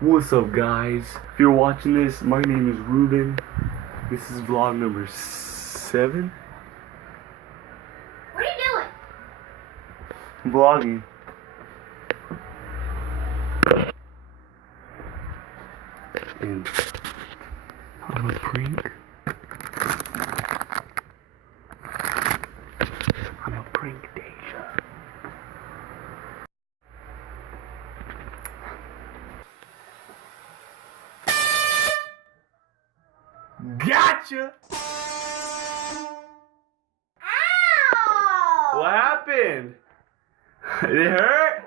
What's up, guys? If you're watching this, my name is Ruben. This is vlog number 7. What are you doing? Vlogging. And I'm a prank. I'm a prank Deja. Gotcha! Ow! What happened? It hurt?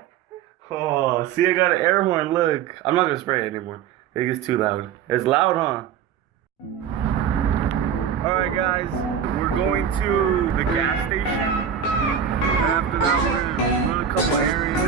Oh, see, I got an air horn. Look, I'm not gonna spray it anymore. It gets too loud. It's loud, huh? Alright, guys, we're going to the gas station. And after that, we're gonna run a couple errands.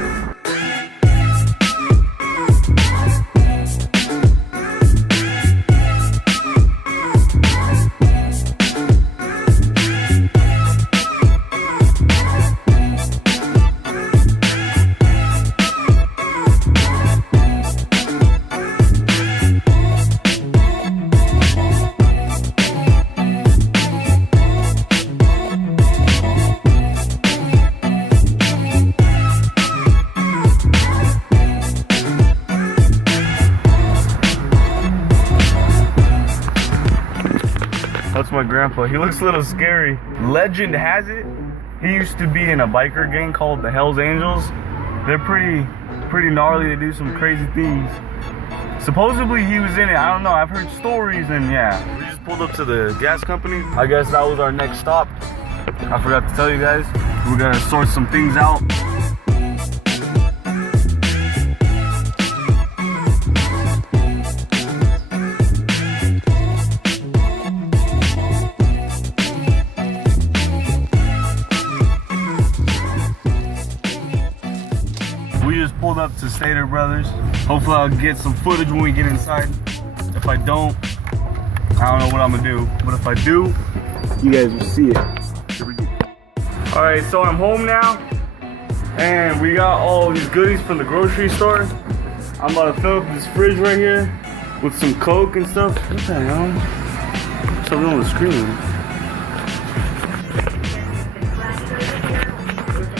That's my grandpa. He looks a little scary. Legend has it, he used to be in a biker gang called the Hells Angels. They're pretty gnarly. They do some crazy things. Supposedly he was in it. I don't know. I've heard stories, and yeah. We just pulled up to the gas company. I guess that was our next stop. I forgot to tell you guys. We're gonna sort some things out. We just pulled up to Stater Brothers. Hopefully I'll get some footage when we get inside. If I don't, I don't know what I'm gonna do. But if I do, you guys will see it. Here we go. Alright, so I'm home now. And we got all these goodies from the grocery store. I'm about to fill up this fridge right here with some Coke and stuff. What the hell? Something on the screen.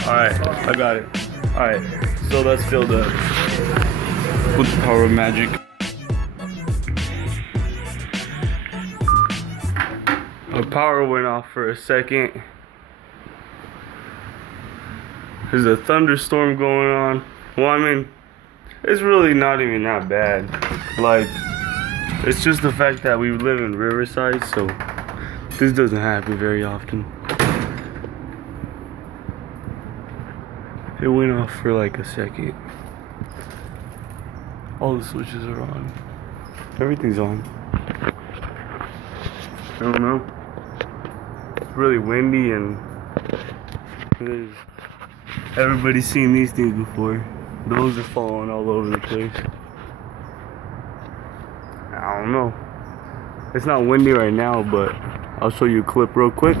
Alright, I got it. Alright, so that's filled up with the power of magic. The power went off for a second. There's a thunderstorm going on. Well, I mean, it's really not even that bad. Like, it's just the fact that we live in Riverside, so this doesn't happen very often. It went off for like a second. All the switches are on. Everything's on. I don't know. It's really windy, and everybody's seen these things before. Those are falling all over the place. I don't know. It's not windy right now, but I'll show you a clip real quick.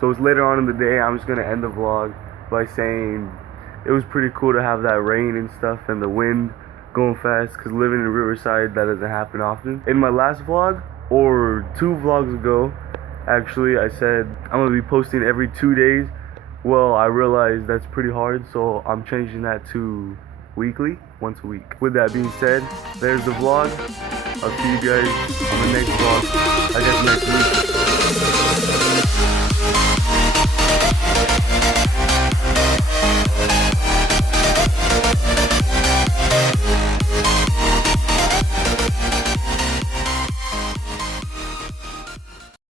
So it's later on in the day. I'm just gonna end the vlog by saying it was pretty cool to have that rain and stuff and the wind going fast, because living in Riverside, that doesn't happen often. In my last vlog, or 2 vlogs ago actually, I said I'm gonna be posting every 2 days. Well, I realized that's pretty hard, so I'm changing that to weekly, once a week. With that being said, there's the vlog. I'll see you guys on the next vlog.